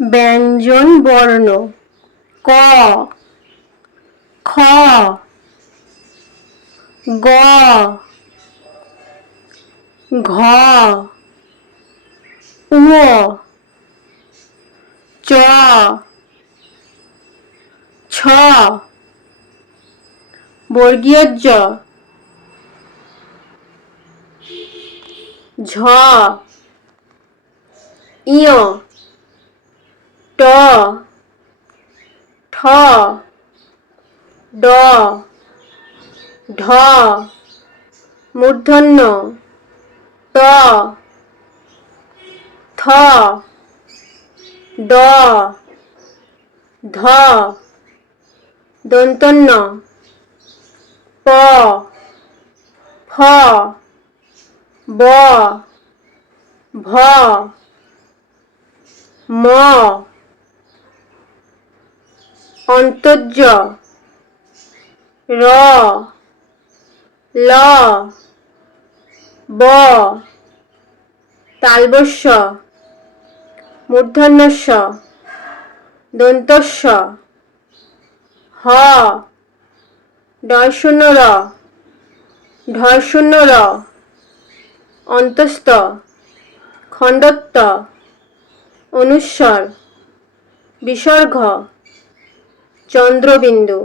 ব্যঞ্জন বর্ণ। ক। খ। গ। ঘ। উ চ। ছ। বর্গীয় জ। ঝ। ইয় ঠ। ড ঢ। মূর্ধন্য। ট থ। ড। ধ। দন্তন্য। প। ফ। ব। ভ। ম। অন্তর্য। র। ল। ব। তালবস্য। মূর্ধন্যস্য। দন্তস্য। হ। ডয় শূন্য র ঢয় শূন্য র অন্তস্থ। খণ্ডত্ব। অনুস্বর। বিসর্গ। চন্দ্রবিন্দু।